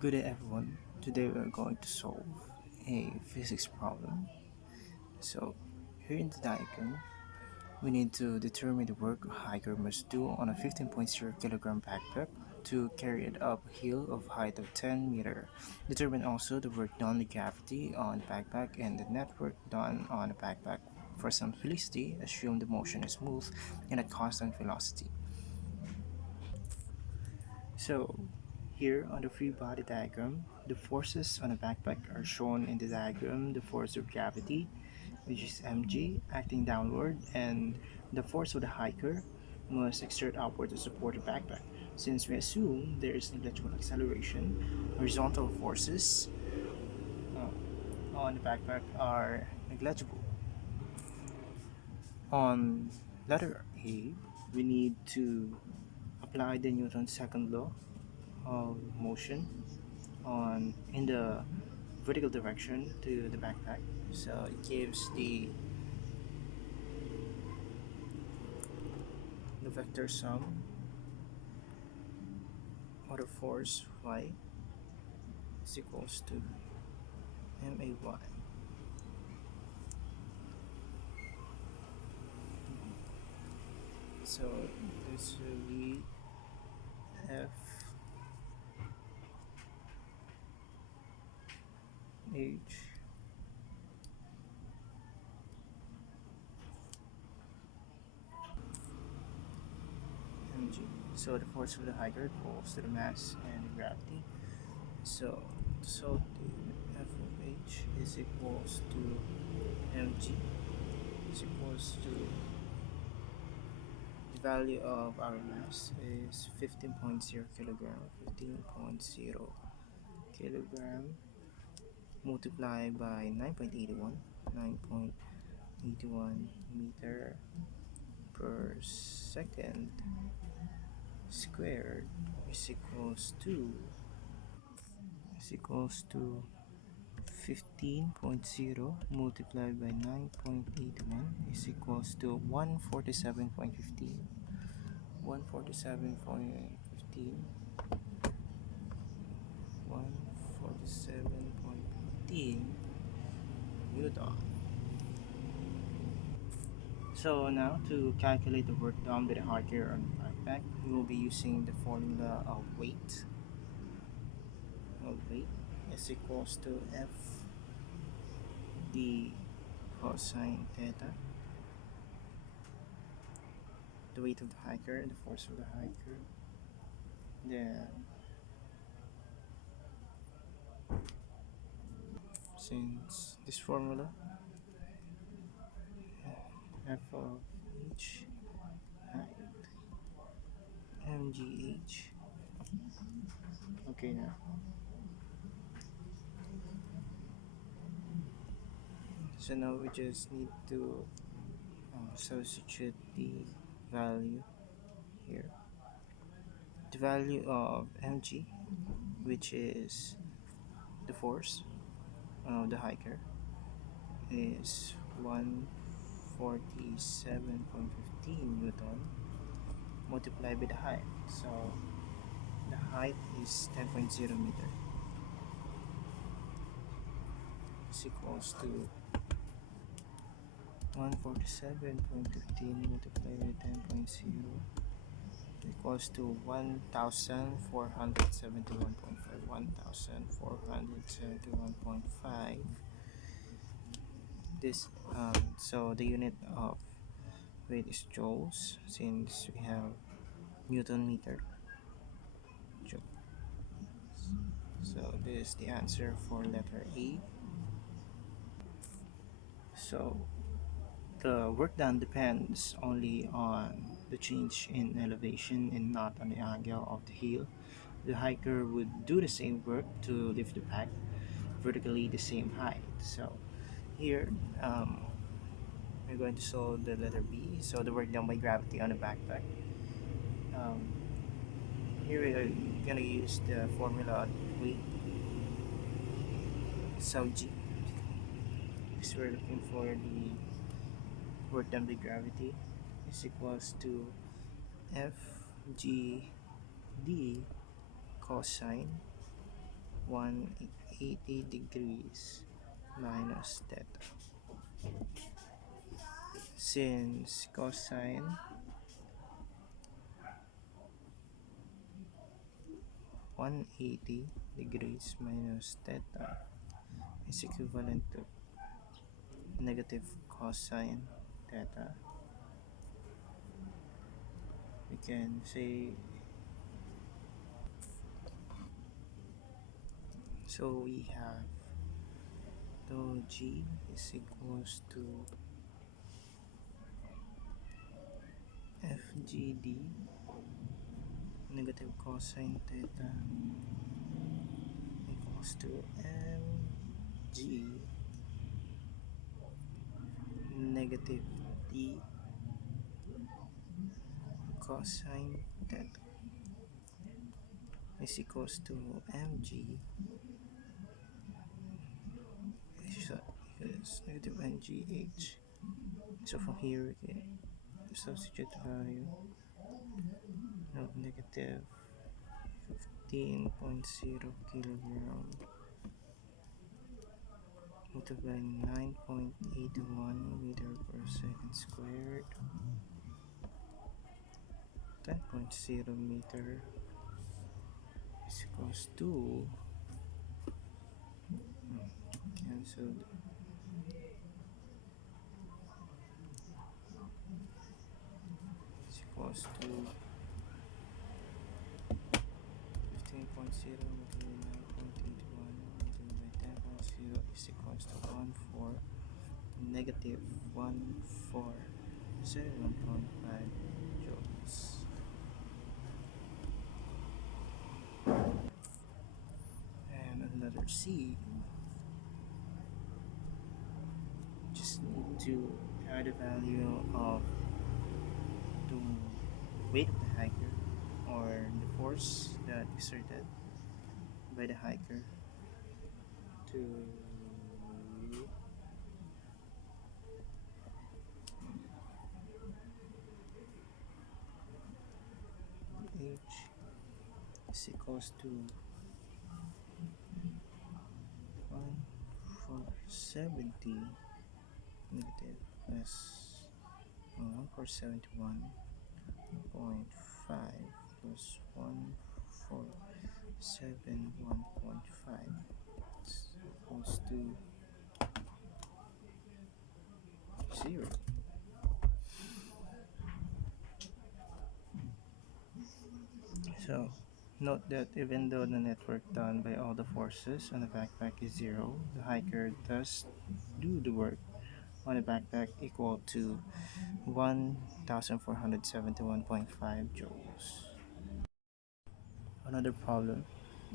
Good day everyone. Today we are going to solve a physics problem. So here in the diagram, we need to determine the work a hiker must do on a 15.0 kilogram backpack to carry it up a hill of height of 10 meter. Determine also the work done with gravity on the backpack and the net work done on the backpack. For simplicity, assume the motion is smooth and at constant velocity. So here on the free body diagram, the forces on a backpack are shown in the diagram. The force of gravity, which is mg, acting downward, and the force of the hiker must exert upward to support the backpack. Since we assume there is negligible acceleration, horizontal forces on the backpack are negligible. On letter A, we need to apply the Newton's second law of motion on in the vertical direction to the backpack. So it gives the vector sum of the force y is equals to may. So this will be f h mg. So the force of the hiker equals to the mass and the gravity. So the f of h is equals to mg is equals to the value of our mass is 15.0 kilogram. 15.0 kilogram multiplied by 9.81 meter per second squared is equals to 15.0 multiplied by 9.81 is equals to 147.15 147.15 147.15 Newton. So now to calculate the work done by the hardware on the backpack, we will be using the formula of weight. Weight is equals to F d cosine theta, the weight of the hiker, the force of the hiker. Then since this formula F of h height mgh. Okay, now so now we just need to substitute the value here. The value of mg, which is the force of the hiker, is 147.15 Newton multiplied by the height. So the height is 10.0 meter is equals to 147.15 multiplied by 10.0 equals to 1471.5. This so the unit of weight is joules, since we have Newton meter. Joule. So this is the answer for letter A. So the work done depends only on the change in elevation and not on the angle of the heel. The hiker would do the same work to lift the pack vertically the same height. So here we're going to solve the letter B. So the work done by gravity on the backpack. Here we are gonna use the formula weight sub G, because we're looking for the work done by gravity is equals to F G D cosine 180 degrees minus theta. Since cosine 180 degrees minus theta is equivalent to negative cosine theta, we can say, so we have dou g is equals to fgd negative cosine theta equals to mg negative d cosine theta is equals to mg is negative ngh. So from here we can substitute the value of negative 15.0 kilogram multiplied by 9.81 meter per second squared, 10.0 meter is equals to cancelled is equals to 15.0 multiplied by 9.81 multiplied by 10.0 is equals to 1 4 negative 147.5 joules. And another C, just need to add the value of the weight of the hiker or the force that exerted by the hiker to h is equals to 1,470 negative plus 1,471.5 plus 1,471.5 equals to 0. So note that even though the net work done by all the forces on the backpack is 0, the hiker does do the work on the backpack equal to 1,471.5 joules. Another problem,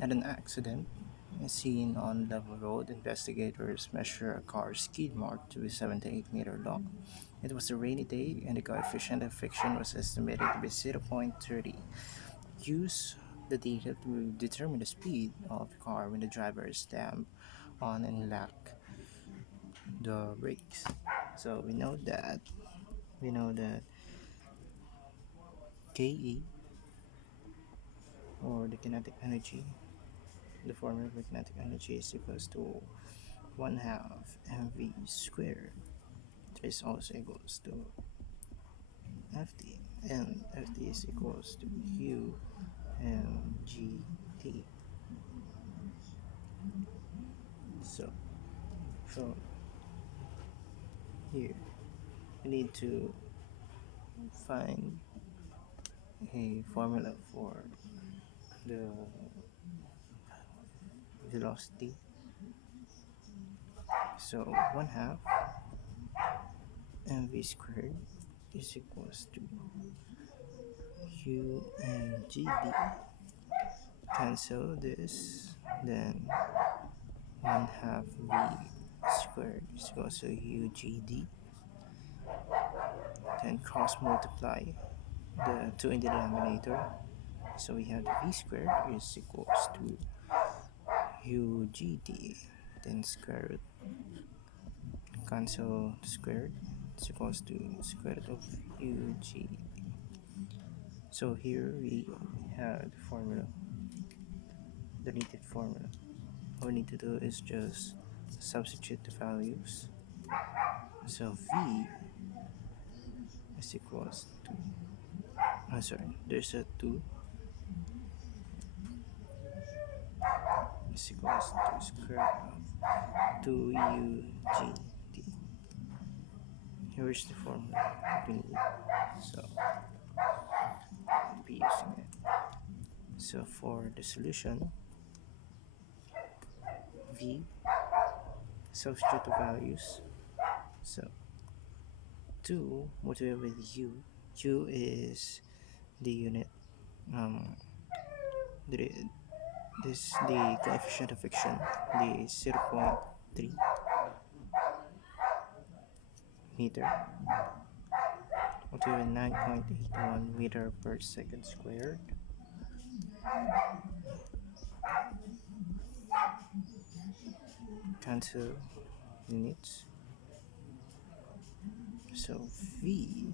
at an accident seen on level road, investigators measure a car's skid mark to be 7 to 8 meter long. It was a rainy day and the coefficient of friction was estimated to be 0.30. Use the data to determine the speed of the car when the driver is stamped on and lack the brakes. So we know that Ke, or the kinetic energy, the formula for kinetic energy is equals to 1 half mv squared. This also equals to ft, and ft is equals to u mgt. So from here we need to find a formula for the velocity. So 1 half mv squared is equals to u mgd. Cancel this, then 1 half v squared is equals to ugd. Then cross multiply the 2 in the denominator, so we have the v squared is equals to ugd, then square root, cancel the squared, is equals to square root of ug. So here we have the formula, the needed formula. all we need to do is just substitute the values. So v is equals to, sorry, there's a 2 is equals to square of 2UGT. Here's the formula that we need, so I'll be using it. So for the solution, v, substitute the values. So 2 multiplied with u is the unit, um, the, this the coefficient of friction, the 0.3 meter, multiplied with 9.81 meter per second squared, cancel units. So v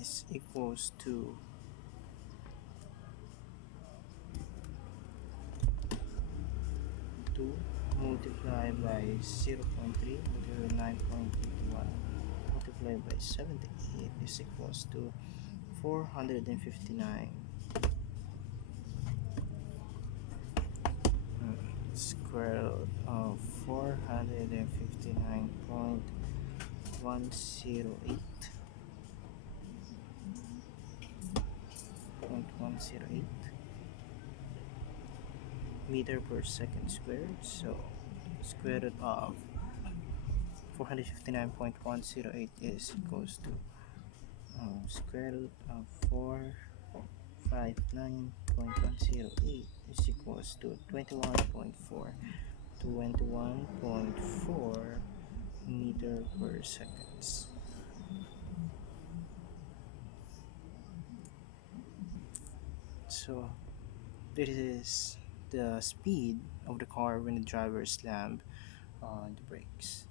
is equals to 2 multiplied by 0.3 multiplied by 9.81 multiplied by 78 is equals to 459 square root of 459.108 meter per second squared. So square root of 459.108 is equals to square root of 459.108 is equals to 21.4 meter per seconds. So this is the speed of the car when the driver slammed on the brakes.